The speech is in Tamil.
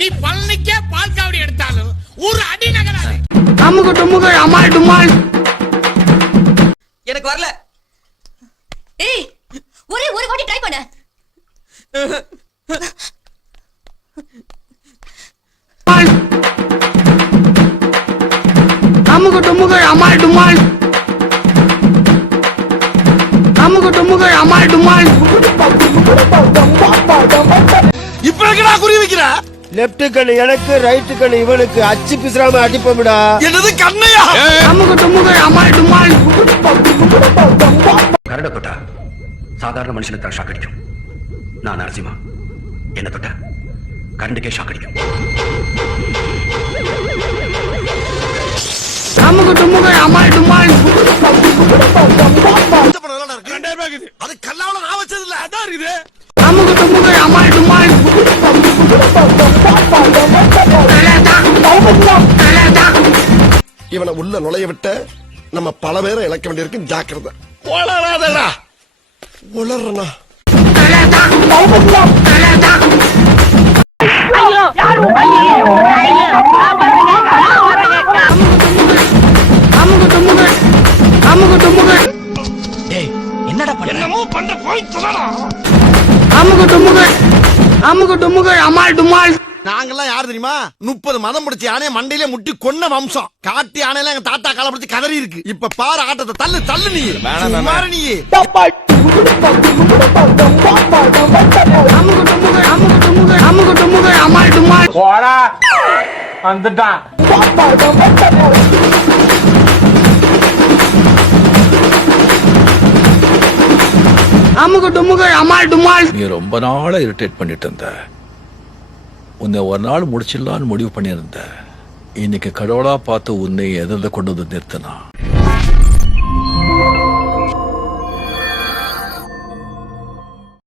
நீ பழனிக்கே பால் காவடி எடுத்தாலும் ஒரு அடி நகராது. அமுகு டுமுகு அமால் டுமால். எனக்கு வரல. ஏய் ஒரே ஒரு வாட்டி ட்ரை பண்ணு. அமுகு டுமுகு அமால் டுமால். அமுகு டுமுகு அமால் டுமால். இப்ப எங்கடா குறி வைக்கிற? லெப்ட் கண்ணு எனக்கு, ரைட் கண்ணு இவனுக்கு. அச்சு பிசுறாம அடிப்போம்டா. என்னது கண்ணையா? அமுகு டுமுகு அமால் டுமால். கரட தொட்டா சாதாரண மனுஷனுக்கு தான் ஷாக் அடிக்கும். நான் நரசிம்மா, என்ன தொட்டா கரண்டுக்கே ஷாக் அடிக்கும். அமுகு டுமுகு அமால் டுமால். அது கல்லாவுல நான் வச்சது இல்ல, அதான் இருக்குது. அமுகு டுமுகு அமால் டுமால். இவனை உள்ள நுழைய விட்ட நம்ம பல பேரை இழக்க வேண்டியிருக்கு. ஜாக்கிரதை. வளராதடா. உளறனா அமுகு டுமுகு அமுகு டுமுகு. என்னடா பண்ண? என்னமோ பண்ண போய் சொல்லடா. அமுகு டுமுகு அமுகு டுமுகு அமால் டுமால். நாங்கெல்லாம் யாரு தெரியுமா? 30 மதம் பிடிச்ச யானைய மண்டையில முட்டி கொன்ன வம்சம். காட்டு யானையெல்லாம் எங்க தாத்தா கால பிடிச்சி கதறி இருக்கு. இப்ப பாரு ஆட்டத்தை. தள்ளு தள்ளு நீ. சும்மாரு நீ. அமுகு டுமுகு அமுகு டுமுகு அமுகு டுமுகு அமால் டுமால். போடா வந்துட்டான். அமுகு டுமுகு அமால் டுமால். நீ ரொம்ப நாளா இரிட்டேட் பண்ணிட்டு இருந்த. உன்னை ஒரு நாள் முடிச்சிடலான்னு முடிவு பண்ணியிருந்த. இன்னைக்கு கடவுளா பார்த்து உன்னை எதிர்த்து கொண்டு வந்து நிறுத்தினா.